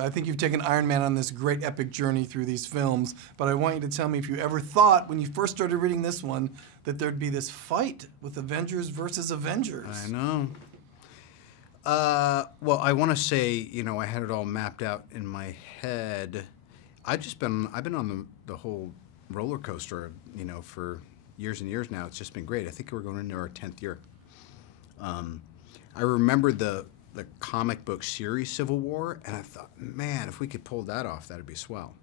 I think you've taken Iron Man on this great epic journey through these films, but I want you to tell me if you ever thought, when you first started reading this one, that there'd be this fight with Avengers versus Avengers. I know. Well, I want to say, you know, I had it all mapped out in my head. I've been on the whole roller coaster, you know, for years and years now. It's just been great. I think we're going into our 10th year. I remember the comic book series Civil War, and I thought, man, if we could pull that off, that'd be swell.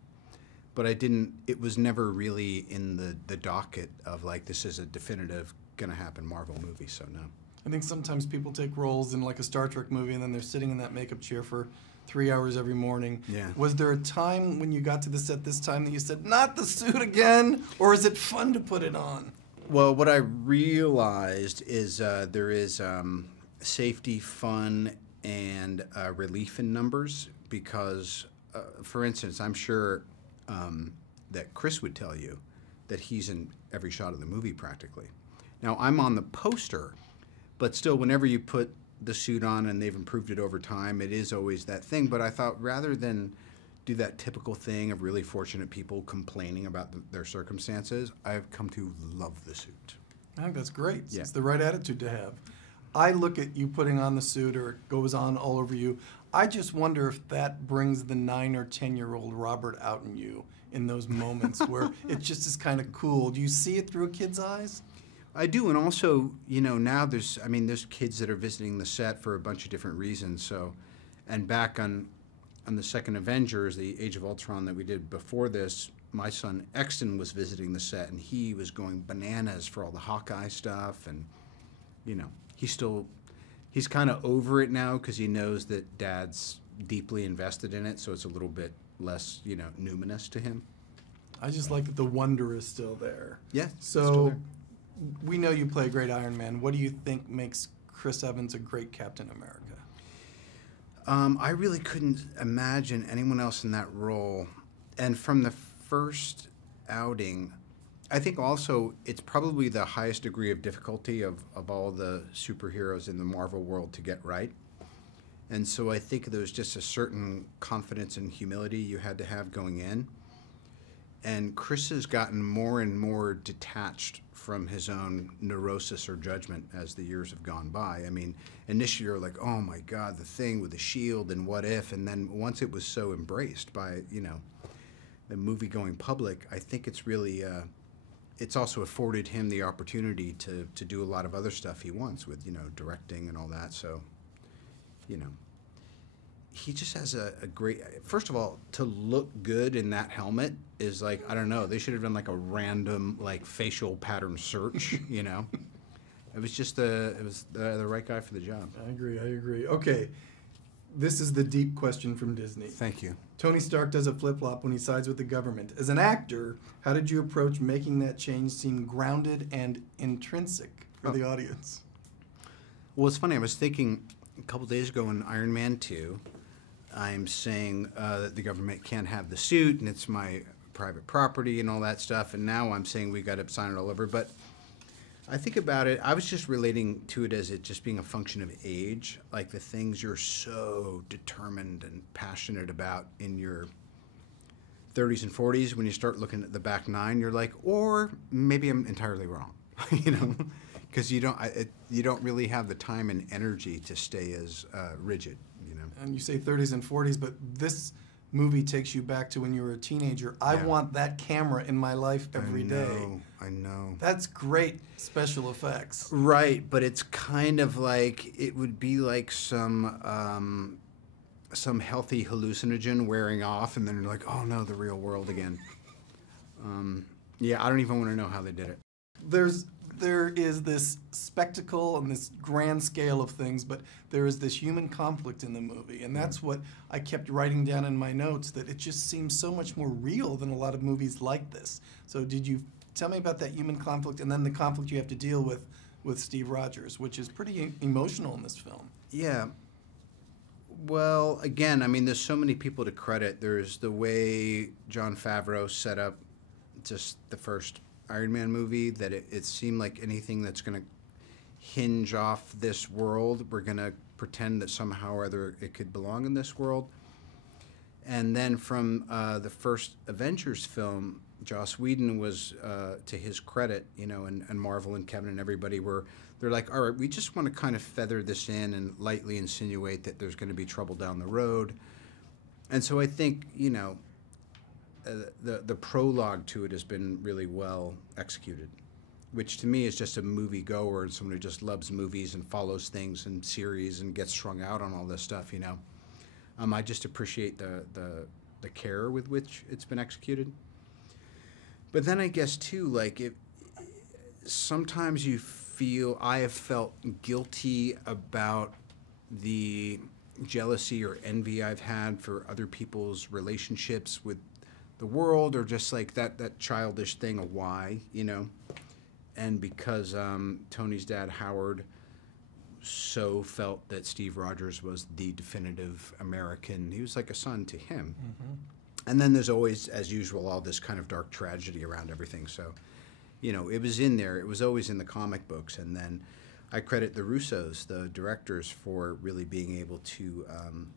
But I didn't, it was never really in the docket of like, this is a definitive gonna happen Marvel movie, so no. I think sometimes people take roles in like a Star Trek movie and then they're sitting in that makeup chair for 3 hours every morning. Yeah. Was there a time when you got to the set this time that you said, not the suit again, or is it fun to put it on? Well, what I realized is there is safety, fun, and relief in numbers because, for instance, I'm sure that Chris would tell you that he's in every shot of the movie practically. Now, I'm on the poster, but still, whenever you put the suit on and they've improved it over time, it is always that thing. But I thought rather than do that typical thing of really fortunate people complaining about their circumstances, I've come to love the suit. I think that's great. Yeah. It's the right attitude to have. I look at you putting on the suit or it goes on all over you. I just wonder if that brings the 9 or 10-year-old Robert out in you in those moments where it just is kind of cool. Do you see it through a kid's eyes? I do, and also, you know, now there's kids that are visiting the set for a bunch of different reasons. So, and back on the second Avengers, the Age of Ultron that we did before this, my son Exton was visiting the set, and he was going bananas for all the Hawkeye stuff, and you know, he's kind of over it now because he knows that Dad's deeply invested in it, so it's a little bit less, you know, numinous to him. I just like that the wonder is still there. Yeah. So we know you play a great Iron Man. What do you think makes Chris Evans a great Captain America? I really couldn't imagine anyone else in that role. And from the first outing, I think also it's probably the highest degree of difficulty of all the superheroes in the Marvel world to get right. And so I think there was just a certain confidence and humility you had to have going in. And Chris has gotten more and more detached from his own neurosis or judgment as the years have gone by. I mean, initially you're like, oh my God, the thing with the shield and what if, and then once it was so embraced by, you know, the movie-going public, I think it's really, it's also afforded him the opportunity to do a lot of other stuff he wants with, you know, directing and all that. So, you know, he just has a great, first of all, to look good in that helmet is like, I don't know, they should have done like a random like facial pattern search, you know? It was just the right guy for the job. I agree. Okay, this is the deep question from Disney. Thank you. Tony Stark does a flip-flop when he sides with the government. As an actor, how did you approach making that change seem grounded and intrinsic for the audience? Well, it's funny, I was thinking a couple days ago in Iron Man 2, I'm saying that the government can't have the suit and it's my private property and all that stuff, and now I'm saying we got to sign it all over. But I think about it, I was just relating to it as it just being a function of age, like the things you're so determined and passionate about in your 30s and 40s, when you start looking at the back 9, you're like, or maybe I'm entirely wrong, you know, because you don't really have the time and energy to stay as rigid. And you say 30s and 40s, but this movie takes you back to when you were a teenager. I want that camera in my life every day. I know. That's great special effects. Right, but it's kind of like, it would be like some healthy hallucinogen wearing off, and then you're like, oh no, the real world again. Yeah, I don't even want to know how they did it. There is this spectacle and this grand scale of things, but there is this human conflict in the movie, and that's what I kept writing down in my notes, that it just seems so much more real than a lot of movies like this. So did you tell me about that human conflict and then the conflict you have to deal with Steve Rogers, which is pretty emotional in this film? Yeah. Well, again, I mean, there's so many people to credit. There's the way Jon Favreau set up just the first Iron Man movie, that it seemed like anything that's going to hinge off this world, we're going to pretend that somehow or other it could belong in this world. And then from the first Avengers film, Joss Whedon was, to his credit, and Marvel and Kevin and everybody they're like, all right, we just want to kind of feather this in and lightly insinuate that there's going to be trouble down the road. And so I think, the prologue to it has been really well executed, which to me is just a movie goer and someone who just loves movies and follows things and series and gets strung out on all this stuff, I just appreciate the care with which it's been executed. But then I guess too, like sometimes I have felt guilty about the jealousy or envy I've had for other people's relationships with the world, or just like that childish thing of why, and because Tony's dad Howard so felt that Steve Rogers was the definitive American. He was like a son to him. Mm-hmm. And then there's always, as usual, all this kind of dark tragedy around everything. So, it was in there. It was always in the comic books. And then I credit the Russos, the directors, for really being able to,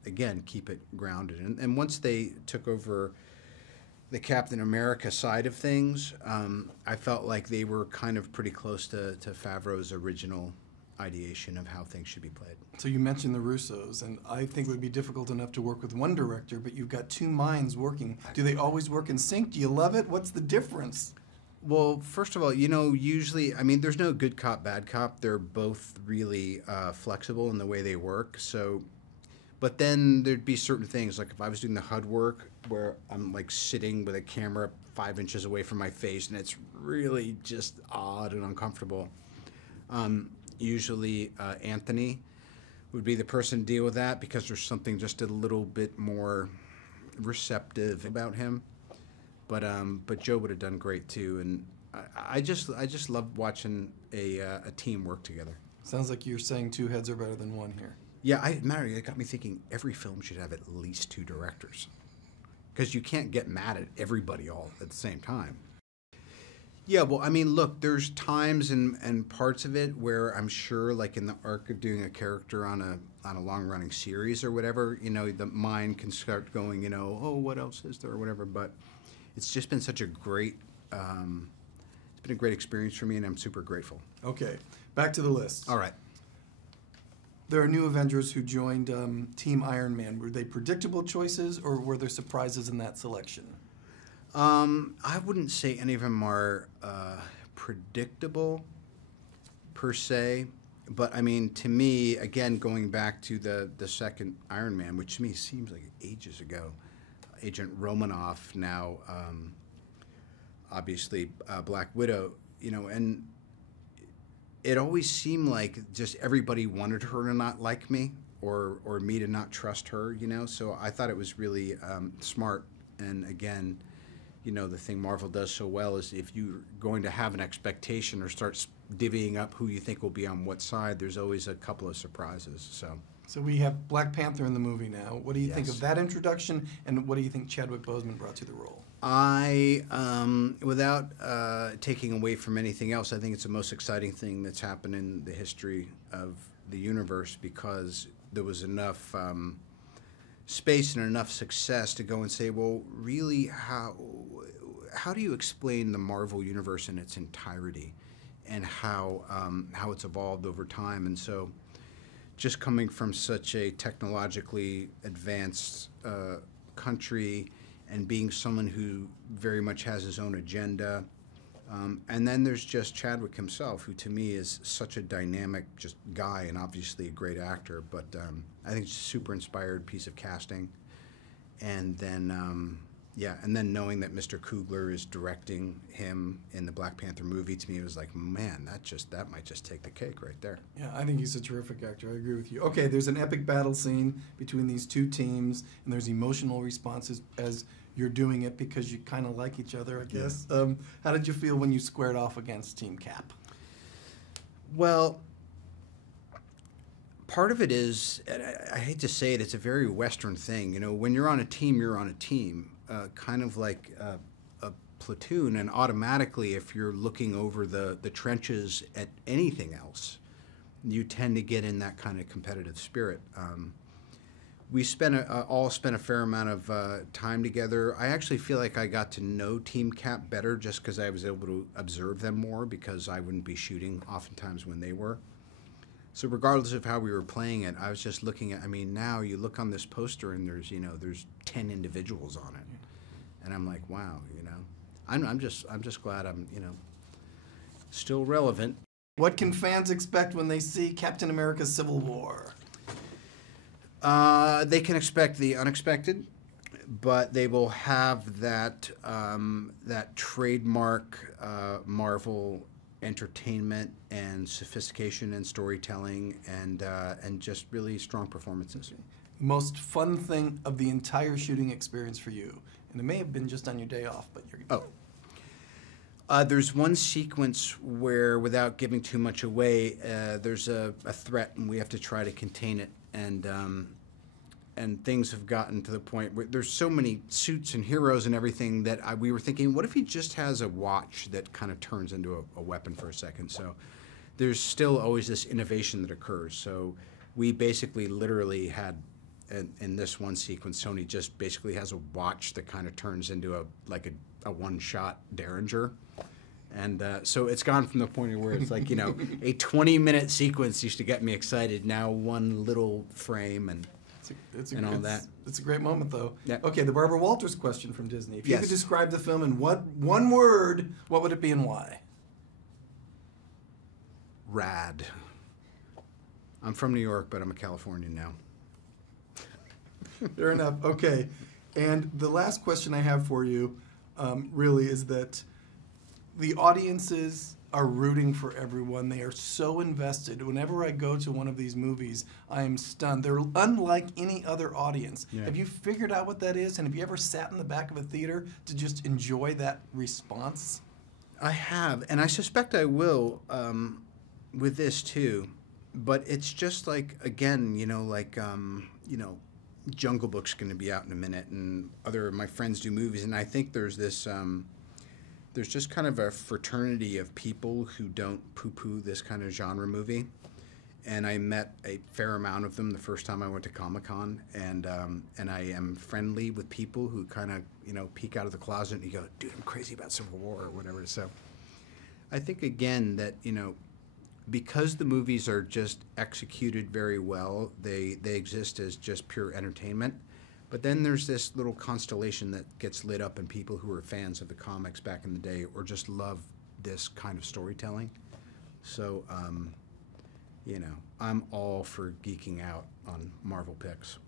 again, keep it grounded. And once they took over the Captain America side of things, I felt like they were kind of pretty close to Favreau's original ideation of how things should be played. So you mentioned the Russos, and I think it would be difficult enough to work with one director, but you've got two minds working. Do they always work in sync? Do you love it? What's the difference? Well, first of all, usually, there's no good cop, bad cop. They're both really flexible in the way they work. So, but then there'd be certain things, like if I was doing the HUD work, where I'm like sitting with a camera 5 inches away from my face, and it's really just odd and uncomfortable. Usually Anthony would be the person to deal with that, because there's something just a little bit more receptive about him. But Joe would have done great too, and I just love watching a team work together. Sounds like you're saying two heads are better than one here. Yeah, it got me thinking every film should have at least two directors, because you can't get mad at everybody all at the same time. Yeah, well, look, there's times and parts of it where I'm sure, like in the arc of doing a character on a long-running series or whatever, the mind can start going, oh, what else is there or whatever. But it's just been such a great, it's been a great experience for me, and I'm super grateful. Okay, back to the list. All right. There are new Avengers who joined Team Iron Man. Were they predictable choices, or were there surprises in that selection? I wouldn't say any of them are predictable per se, but to me, again, going back to the second Iron Man, which to me seems like ages ago, Agent Romanoff, now obviously Black Widow, and it always seemed like just everybody wanted her to not like me, or me to not trust her, so I thought it was really smart. And again, the thing Marvel does so well is if you're going to have an expectation or start divvying up who you think will be on what side, there's always a couple of surprises. So we have Black Panther in the movie now. What do you think Yes. of that introduction, and what do you think Chadwick Boseman brought to the role? Without taking away from anything else, I think it's the most exciting thing that's happened in the history of the universe, because there was enough space and enough success to go and say, well, really, how do you explain the Marvel universe in its entirety, and how it's evolved over time? And so, just coming from such a technologically advanced country, and being someone who very much has his own agenda, and then there's just Chadwick himself, who to me is such a dynamic just guy, and obviously a great actor, but I think it's a super inspired piece of casting. And then and then knowing that Mr. Coogler is directing him in the Black Panther movie, to me it was like, man, that might just take the cake right there. Yeah, I think he's a terrific actor. I agree with you. Okay, there's an epic battle scene between these two teams, and there's emotional responses as you're doing it, because you kind of like each other, I guess. Yeah. How did you feel when you squared off against Team Cap? Well, part of it is, and I hate to say it, it's a very Western thing. When you're on a team, you're on a team, kind of like a platoon, and automatically, if you're looking over the trenches at anything else, you tend to get in that kind of competitive spirit. we all spent a fair amount of time together. I actually feel like I got to know Team Cap better just because I was able to observe them more because I wouldn't be shooting oftentimes when they were. So regardless of how we were playing it, I was just looking at. I mean, now you look on this poster and there's 10 individuals on it, and I'm like, wow, I'm just glad I'm still relevant. What can fans expect when they see Captain America: Civil War? They can expect the unexpected, but they will have that trademark Marvel entertainment and sophistication and storytelling and just really strong performances. Most fun thing of the entire shooting experience for you, and it may have been just on your day off, but there's one sequence where, without giving too much away, there's a threat and we have to try to contain it, and things have gotten to the point where there's so many suits and heroes and everything that we were thinking, what if he just has a watch that kind of turns into a weapon for a second? So there's still always this innovation that occurs. So we basically literally had, in this one sequence, Tony just basically has a watch that kind of turns into a one-shot Derringer. And so it's gone from the point where it's like, a 20-minute sequence used to get me excited. Now one little frame and all that. It's a great moment, though. Yeah. Okay, the Barbara Walters question from Disney. If you Yes. could describe the film in one word, what would it be and why? Rad. I'm from New York, but I'm a Californian now. Fair enough. Okay. And the last question I have for you really is that the audiences are rooting for everyone. They are so invested. Whenever I go to one of these movies, I am stunned. They're unlike any other audience. Yeah. Have you figured out what that is? And have you ever sat in the back of a theater to just enjoy that response? I have, and I suspect I will with this too. But it's just like, again, Jungle Book's going to be out in a minute, and other of my friends do movies, and I think there's this, there's just kind of a fraternity of people who don't poo-poo this kind of genre movie. And I met a fair amount of them the first time I went to Comic-Con, and I am friendly with people who kind of, peek out of the closet and you go, dude, I'm crazy about Civil War or whatever. So I think, again, that, because the movies are just executed very well, they exist as just pure entertainment. But then there's this little constellation that gets lit up in people who are fans of the comics back in the day or just love this kind of storytelling. So, I'm all for geeking out on Marvel picks.